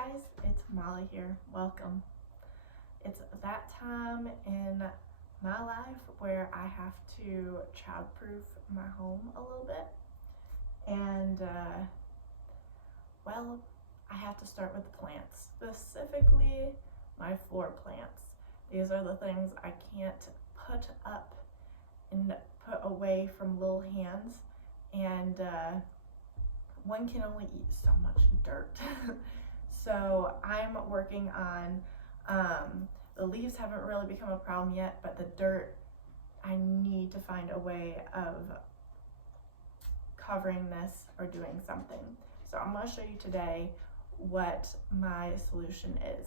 guys, it's Molly here. Welcome. It's that time in my life where I have to childproof my home a little bit. And, well, I have to start with the plants, specifically my floor plants. These are the things I can't put up and put away from little hands. And one can only eat so much dirt. So I'm working on, the leaves haven't really become a problem yet, but the dirt, I need to find a way of covering this or doing something. So I'm going to show you today what my solution is.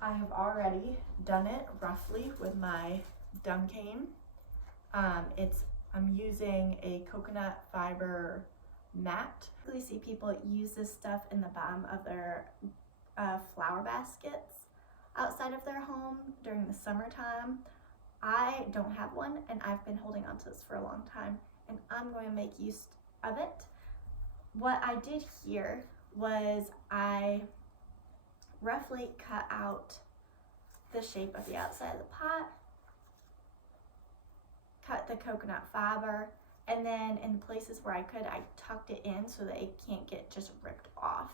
I have already done it roughly with my dung cane. I'm using a coconut fiber mat. I really see people use this stuff in the bottom of their flower baskets outside of their home during the summertime. I don't have one, and I've been holding on to this for a long time, and I'm going to make use of it. What I did here was I roughly cut out the shape of the outside of the pot, cut the coconut fiber, and then in places where I could, I tucked it in so that it can't get just ripped off.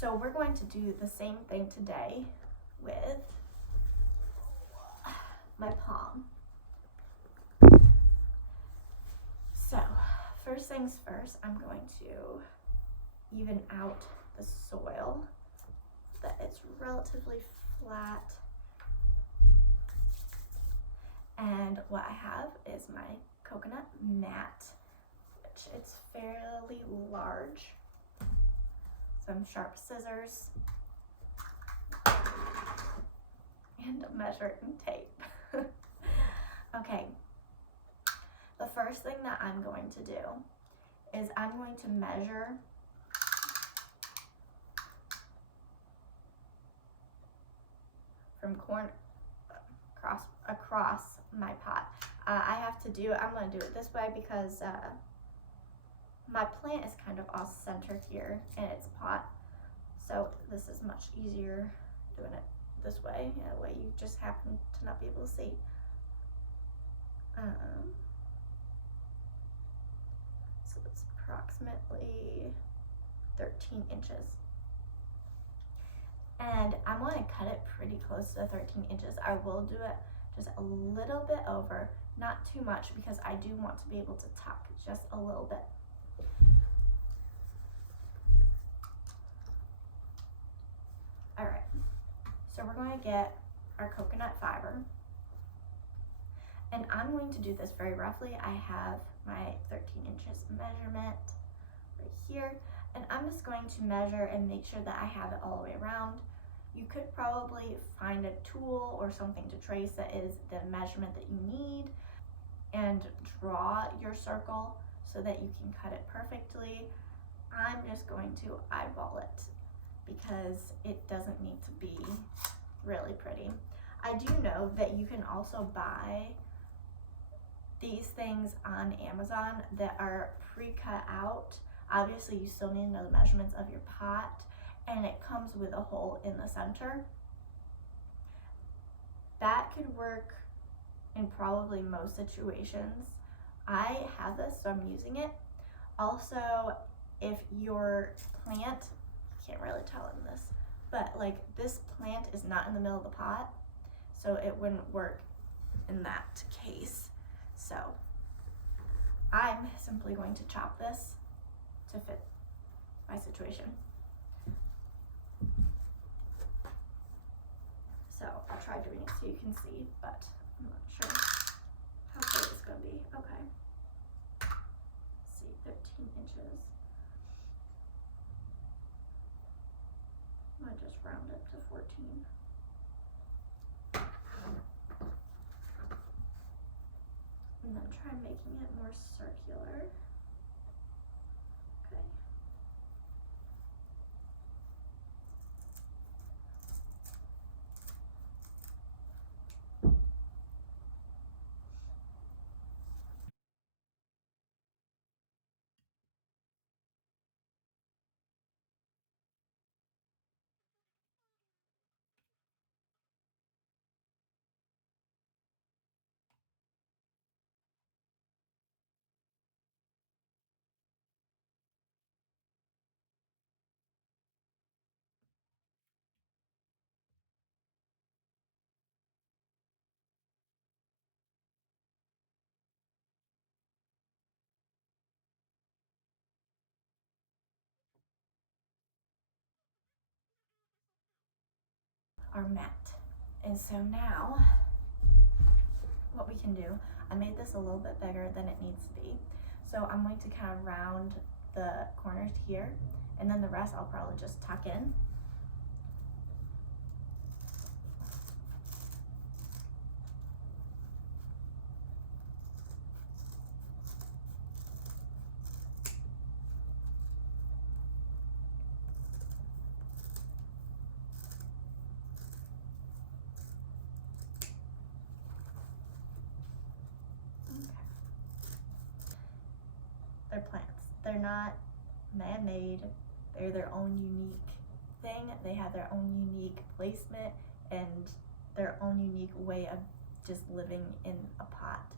So we're going to do the same thing today with my palm. So first things first, I'm going to even out the soil so that it's relatively flat. And what I have is my coconut mat, which it's fairly large. Some sharp scissors and a measuring tape. Okay, the first thing that I'm going to do is I'm going to measure from corner across my pot. I'm going to do it this way because my plant is kind of off center here in its pot. So this is much easier doing it this way. That way you just happen to not be able to see. So it's approximately 13 inches. And I'm going to cut it pretty close to 13 inches. I will do it just a little bit over, not too much, because I do want to be able to tuck just a little bit. All right, so we're going to get our coconut fiber, and I'm going to do this very roughly. I have my 13 inches measurement right here, and I'm just going to measure and make sure that I have it all the way around. You could probably find a tool or something to trace that is the measurement that you need and draw your circle so that you can cut it perfectly. I'm just going to eyeball it because it doesn't need to be really pretty. I do know that you can also buy these things on Amazon that are pre-cut out. Obviously, you still need to know the measurements of your pot, and it comes with a hole in the center. That could work in probably most situations. I have this, so I'm using it. Also, if your plant, can't really tell in this, but like this plant is not in the middle of the pot, so it wouldn't work in that case. So I'm simply going to chop this to fit my situation. So I'll try doing it so you can see, but I'm not sure how big it's going to be. Okay. Let's see, 13 inches. I just round it to 14. And then try making it more circular. Okay. our mat. And so now what we can do, I made this a little bit bigger than it needs to be. So I'm going to kind of round the corners here, and then the rest I'll probably just tuck in. They're plants. They're not man-made. They're their own unique thing. They have their own unique placement and their own unique way of just living in a pot.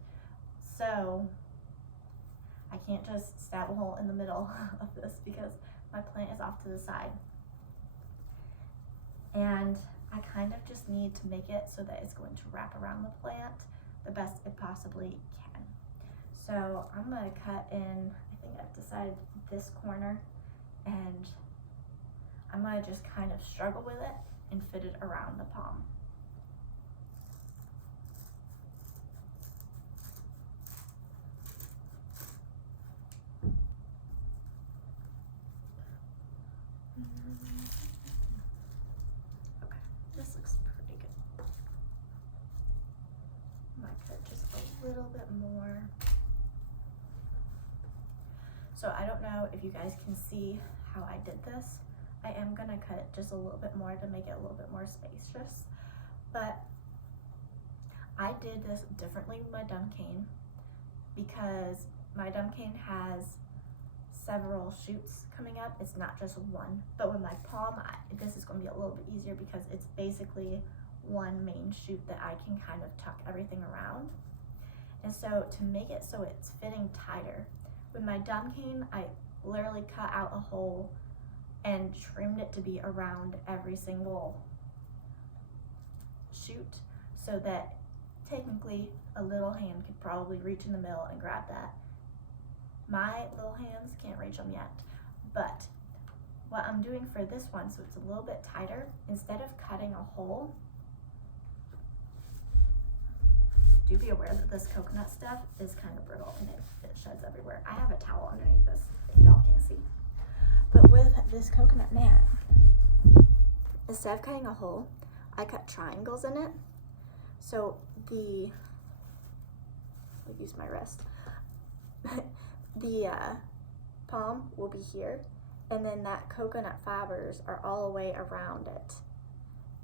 So I can't just stab a hole in the middle of this because my plant is off to the side. And I kind of just need to make it so that it's going to wrap around the plant the best it possibly can. So I'm gonna cut in, I think I've decided this corner, and I'm gonna just kind of struggle with it and fit it around the palm. Okay, this looks pretty good. I might cut just a little bit more. So I don't know if you guys can see how I did this. I am gonna cut it just a little bit more to make it a little bit more spacious. But I did this differently with my dumb cane because my dumb cane has several shoots coming up. It's not just one. But with my palm, this is gonna be a little bit easier because it's basically one main shoot that I can kind of tuck everything around. And so to make it so it's fitting tighter, with my dumb cane, I literally cut out a hole and trimmed it to be around every single shoot so that technically a little hand could probably reach in the middle and grab that. My little hands can't reach them yet, but what I'm doing for this one, so it's a little bit tighter, instead of cutting a hole, do be aware that this coconut stuff is kind of brittle and it sheds everywhere. I have a towel underneath this that y'all can't see. But with this coconut mat, instead of cutting a hole, I cut triangles in it. So I'll use my wrist. The palm will be here, and then that coconut fibers are all the way around it.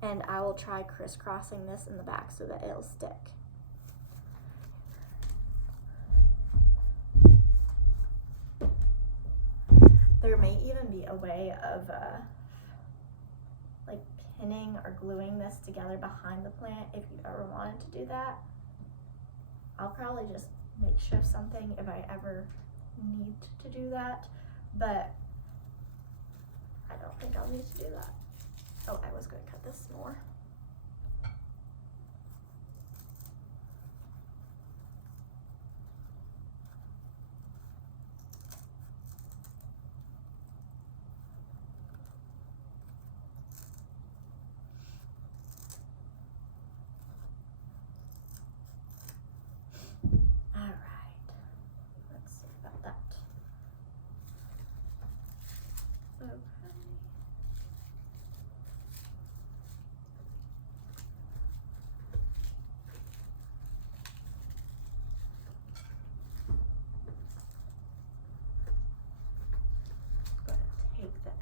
And I will try crisscrossing this in the back so that it'll stick. There may even be a way of like pinning or gluing this together behind the plant if you ever wanted to do that. I'll probably just makeshift something if I ever need to do that, but I don't think I'll need to do that. Oh, I was going to cut this more.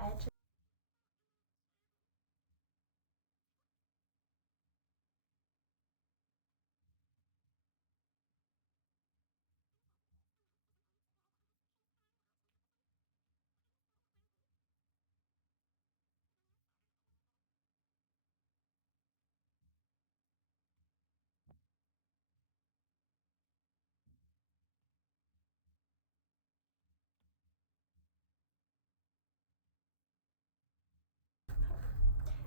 Edge.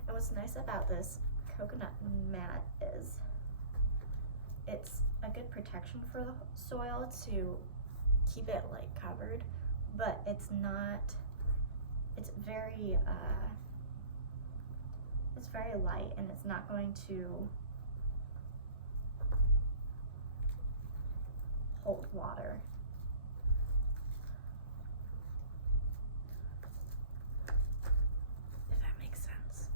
And what's nice about this coconut mat is it's a good protection for the soil to keep it like covered, but it's not, it's very It's very light and it's not going to hold water. If that makes sense.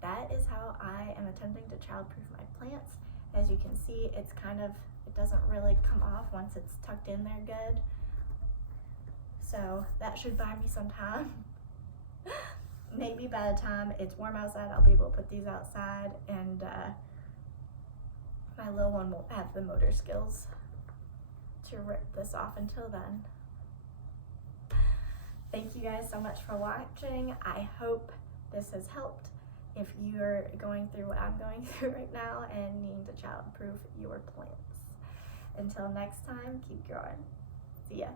That is how I am attempting to childproof my plants. As you can see, it's it doesn't really come off once it's tucked in there good. So that should buy me some time. Maybe by the time it's warm outside, I'll be able to put these outside, and my little one won't have the motor skills to rip this off until then. Thank you guys so much for watching. I hope this has helped if you're going through what I'm going through right now and needing to childproof your plants. Until next time, keep growing. See ya.